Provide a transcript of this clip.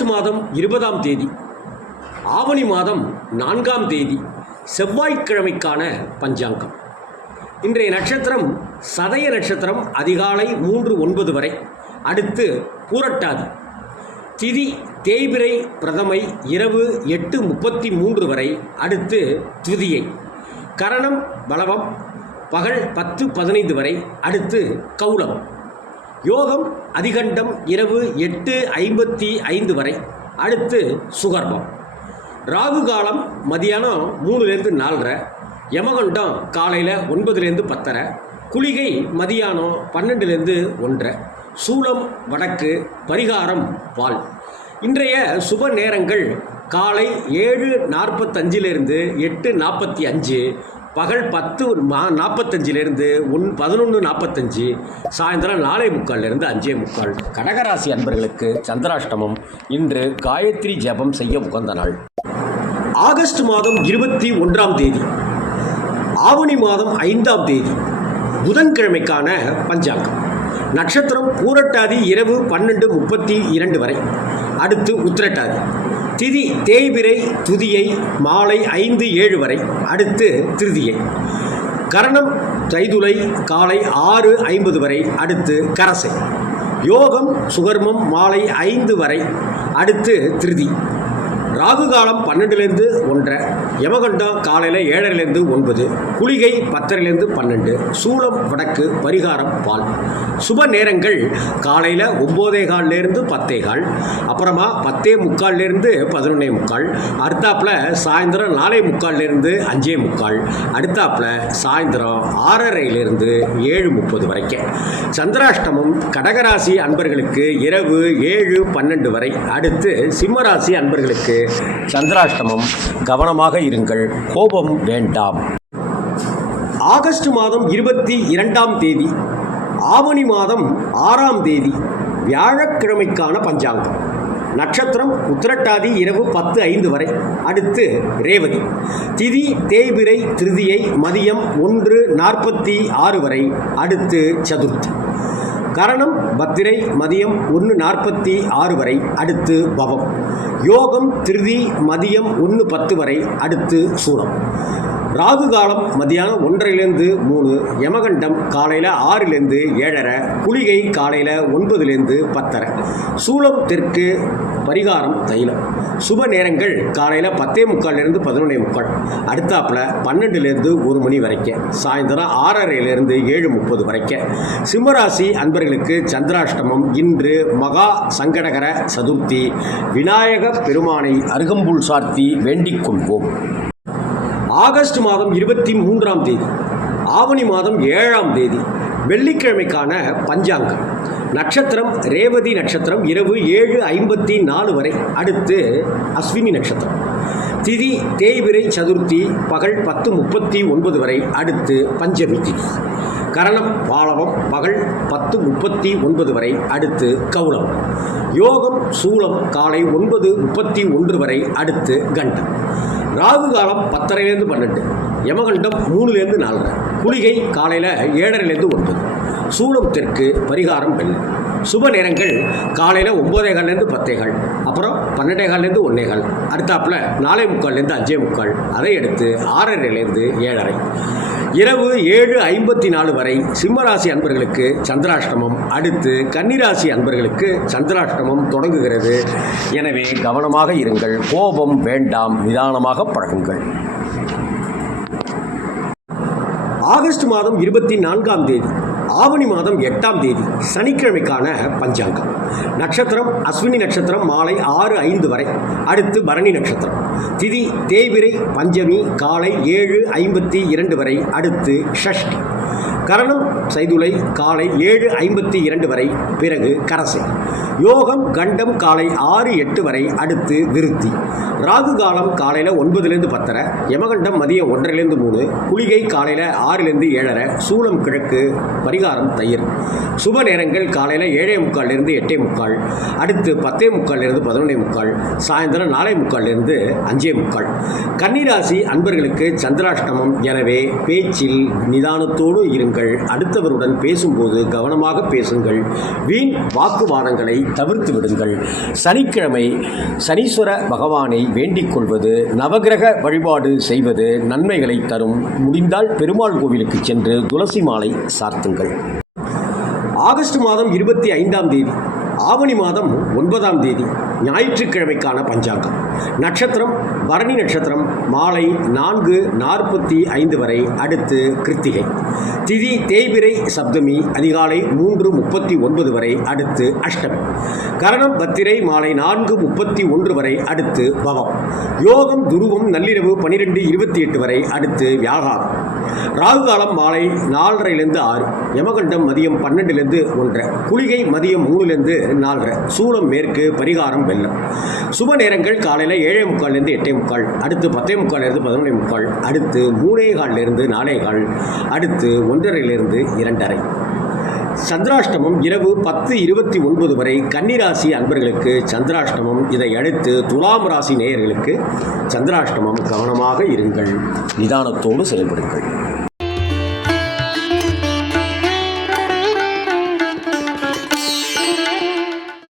August மாதம் இருபதாம் தேதி ஆவணி மாதம் நான்காம் தேதி செவ்வாய்க்கிழமைக்கான பஞ்சாங்கம். இன்றைய நட்சத்திரம் சதய நட்சத்திரம் அதிகாலை மூன்று ஒன்பது வரை. அடுத்து பூரட்டாது. திதி தேய்பிரை பிரதமை இரவு எட்டு முப்பத்தி மூன்று வரை. அடுத்து துதியை கரணம் பலவம் பகல் பத்து பதினைந்து வரை. அடுத்து கௌளம். யோகம் அதிகண்டம் இரவு எட்டு ஐம்பத்தி ஐந்து வரை. அடுத்து சுகர்பம் ராகு காலம் மதியானம் மூணுலேருந்து நாலரை. யமகண்டம் காலையில் ஒன்பதுலேருந்து பத்தரை. குளிகை மதியானம் பன்னெண்டுலேருந்து ஒன்றரை. சூளம் வடக்கு பரிகாரம் பால். இன்றைய சுப நேரங்கள் காலை ஏழு நாற்பத்தஞ்சிலிருந்து எட்டு நாற்பத்தி அஞ்சு. பகல் பத்து மா நாற்பத்தஞ்சிலேருந்து ஒன் பதினொன்று நாற்பத்தஞ்சு சாயந்தரம் நாலே முக்கால்லேருந்து அஞ்சே முக்கால். கடகராசி அன்பர்களுக்கு சந்திராஷ்டமம். இன்று காயத்ரி ஜபம் செய்ய உகந்த நாள். ஆகஸ்ட் மாதம் இருபத்தி ஒன்றாம் தேதி. ஆவணி மாதம் ஐந்தாம் தேதி. புதன்கிழமைக்கான பஞ்சாங்கம். நட்சத்திரம் பூரட்டாதி இரவு பன்னெண்டு முப்பத்தி இரண்டு வரை. அடுத்து உத்திரட்டாதி. திதி தேய்பிரை துதியை மாலை ஐந்து ஏழு வரை அடுத்து திருதியை. கரணம் தைதுலை காலை ஆறு ஐம்பது வரை அடுத்து கரசை. யோகம் சுகர்மம் மாலை ஐந்து வரை அடுத்து திருதி. ராகு காலம் பன்னெண்டுலேருந்து ஒன்றரை யமகண்டம் காலையில் ஏழரைலேருந்து ஒன்பது குளிகை பத்தரைலேருந்து பன்னெண்டு சூளம் வடக்கு பரிகாரம் பால். சுப நேரங்கள் காலையில் ஒம்போதே கால்லேருந்து பத்தே கால் அப்புறமா பத்தே முக்கால்லேருந்து பதினொன்னே முக்கால் அடுத்தாப்பில் சாயந்தரம் நாலே முக்கால்லேருந்து அஞ்சே முக்கால் அடுத்தாப்பில் சாயந்தரம் ஆறரைலேருந்து ஏழு முப்பது வரைக்கும். சந்திராஷ்டமம் கடகராசி அன்பர்களுக்கு இரவு ஏழு பன்னெண்டு வரை. அடுத்து சிம்மராசி அன்பர்களுக்கு சந்திராஷ்டமம் கவனமாக இருங்கள். கோபம் வேண்டாம். ஆகஸ்ட் மாதம் இருபத்தி இரண்டாம் தேதி ஆவணி மாதம் ஆறாம் தேதி வியாழக்கிழமைக்கான பஞ்சாங்கம். நட்சத்திரம் உத்திரட்டாதி இரவு பத்து ஐந்து வரை. அடுத்து ரேவதி. திதி தேய்பிரை திருதியை மதியம் ஒன்று நாற்பத்தி ஆறு வரை. அடுத்து சதுர்த்தி. கரணம் பத்திரை மதியம் ஒன்று நாற்பத்தி ஆறு வரை அடுத்து பவம். யோகம் திருதி மதியம் ஒன்று பத்து வரை அடுத்து சூலம் ராகு காலம் மதியானம் ஒன்றரைலேருந்து மூணு யமகண்டம் காலையில் ஆறுலேருந்து ஏழரை குளிகை காலையில் ஒன்பதுலேருந்து பத்தரை. சூலம் தெற்கு பரிகாரம் தைலம். சுப நேரங்கள் காலையில் பத்தே முக்கால்லேருந்து பதினொன்னே முக்கால். அடுத்தாப்பில் பன்னெண்டுலேருந்து ஒரு மணி வரைக்கும். சாயந்தரம் ஆறரைலேருந்து ஏழு முப்பது வரைக்கும். சிம்மராசி அன்பர்களுக்கு சந்திராஷ்டமம். இன்று மகா சங்கடகர சதுர்த்தி. விநாயக பெருமானை அருகம்புல் சார்த்தி வேண்டிக் கொள்வோம் ஆகஸ்ட் மாதம் இருபத்தி மூன்றாம் தேதி ஆவணி மாதம் ஏழாம் தேதி வெள்ளிக்கிழமைக்கான பஞ்சாங்கம். நட்சத்திரம் ரேவதி நட்சத்திரம் இரவு ஏழு ஐம்பத்தி நாலு வரை அடுத்து அஸ்வினி நட்சத்திரம். திதி தேய்விரை சதுர்த்தி பகல் பத்து முப்பத்தி ஒன்பது வரை அடுத்து பஞ்சமி திதி. கரணம் பாலவம் பகல் பத்து முப்பத்தி ஒன்பது வரை அடுத்து கவுளம் யோகம் சூலம் காலை ஒன்பது முப்பத்தி ஒன்று வரை அடுத்து கண்டம். ராகு காலம் பத்தரைலேருந்து பன்னெண்டு யமகண்டம் மூணுலேருந்து நாலரை குளிகை காலையில் ஏழரைலேருந்து ஒன்பது. சூளம் தெற்கு பரிகாரம் வெள்ளை. சுப நேரங்கள் காலையில் ஒம்போதே கால்லேருந்து பத்தே கால் அப்புறம் பன்னெண்டே கால்லேருந்து ஒன்னே கால் அடுத்தாப்புல நாலே முக்கால்லேருந்து அஞ்சே முக்கால் அதை எடுத்து ஆறரைலேருந்து ஏழரை. இரவு ஏழு ஐம்பத்தி நாலு வரை சிம்மராசி அன்பர்களுக்கு சந்திராஷ்டமம் அடுத்து கன்னிராசி அன்பர்களுக்கு சந்திராஷ்டமம் தொடங்குகிறது. எனவே கவனமாக இருங்கள் கோபம் வேண்டாம் நிதானமாக பழகுங்கள். ஆகஸ்ட் மாதம் இருபத்தி நான்காம் தேதி ஆவணி மாதம் எட்டாம் தேதி சனிக்கிழமைக்கான பஞ்சாங்கம். நட்சத்திரம் அஸ்வினி நட்சத்திரம் மாலை ஆறு ஐந்து வரை. அடுத்து பரணி நட்சத்திரம். திதி தேவிரை பஞ்சமி காலை ஏழு ஐம்பத்தி இரண்டு வரை. அடுத்து ஷஷ்டி. கரணம் சைதுலை காலை ஏழு ஐம்பத்தி இரண்டு வரை பிறகு கரசை. யோகம் கண்டம் காலை ஆறு எட்டு வரை அடுத்து விருத்தி. ராகு காலம் காலையில் ஒன்பதுலேருந்து பத்தரை யமகண்டம் மதியம் ஒன்றரைலேருந்து மூணு குளிகை காலையில் ஆறுலேருந்து ஏழரை சூளம் கிழக்கு பரிகாரம் தயிர். சுப நேரங்கள் காலையில் ஏழே முக்கால்லேருந்து எட்டே முக்கால் அடுத்து பத்தே முக்கால்லேருந்து பதினொன்னே முக்கால் சாயந்தரம் நாலே முக்கால்லேருந்து அஞ்சே முக்கால். கன்னிராசி அன்பர்களுக்கு சந்திராஷ்டமம். எனவே பேச்சில் நிதானத்தோடு இருங்கள். அடுத்த அடுத்தவருடன் பேசும்போது கவனமாக பேசுங்கள். வீண் வாக்குவாதங்களை தவிர்த்து விடுங்கள். சனிக்கிழமை சனீஸ்வர பகவானை வேண்டிக் கொள்வது நவகிரக வழிபாடு செய்வது நன்மைகளை தரும். முடிந்தால் பெருமாள் கோவிலுக்கு சென்று துளசி மாலை சார்த்துங்கள். ஆகஸ்ட் மாதம் இருபத்தி ஐந்தாம் தேதி. ஆவணி மாதம் ஒன்பதாம் தேதி ஞாயிற்றுக்கிழமைக்கான பஞ்சாங்கம். நட்சத்திரம் பரணி நட்சத்திரம் மாலை நான்கு நாற்பத்தி ஐந்து வரை அடுத்து கிருத்திகை. திதி தேய்பிரை சப்தமி அதிகாலை மூன்று முப்பத்தி ஒன்பது வரை அடுத்து அஷ்டமி. கரணம் பத்திரை மாலை நான்கு முப்பத்தி ஒன்று வரை அடுத்து பவம். யோகம் துருவம் நள்ளிரவு பனிரெண்டு இருபத்தி எட்டு வரை அடுத்து வியாகாரம் ராகு காலம் மாலை நாலரைலேருந்து ஆறு. யமகண்டம் மதியம் பன்னெண்டுலேருந்து ஒன்றரை குளிகை மதியம் மூணுலேருந்து நால்வரை. சூளம் மேற்கு பரிகாரம் வெள்ளம். சுப நேரங்கள் காலையில் ஏழே முக்கால்லேருந்து எட்டே முக்கால் அடுத்து பத்தே முக்கால்லேருந்து பதினொன்றே முக்கால் அடுத்து மூணே கால்லேருந்து நாலே கால் அடுத்து ஒன்றரையிலிருந்து இரண்டரை. சந்திராஷ்டமம் இரவு பத்து இருபத்தி ஒன்பது வரை கன்னிராசி அன்பர்களுக்கு சந்திராஷ்டமம். இதை அடுத்து துலாம் ராசி நேயர்களுக்கு சந்திராஷ்டமம் கவனமாக இருங்கள். நிதானத்தோடு செயல்படுங்கள்.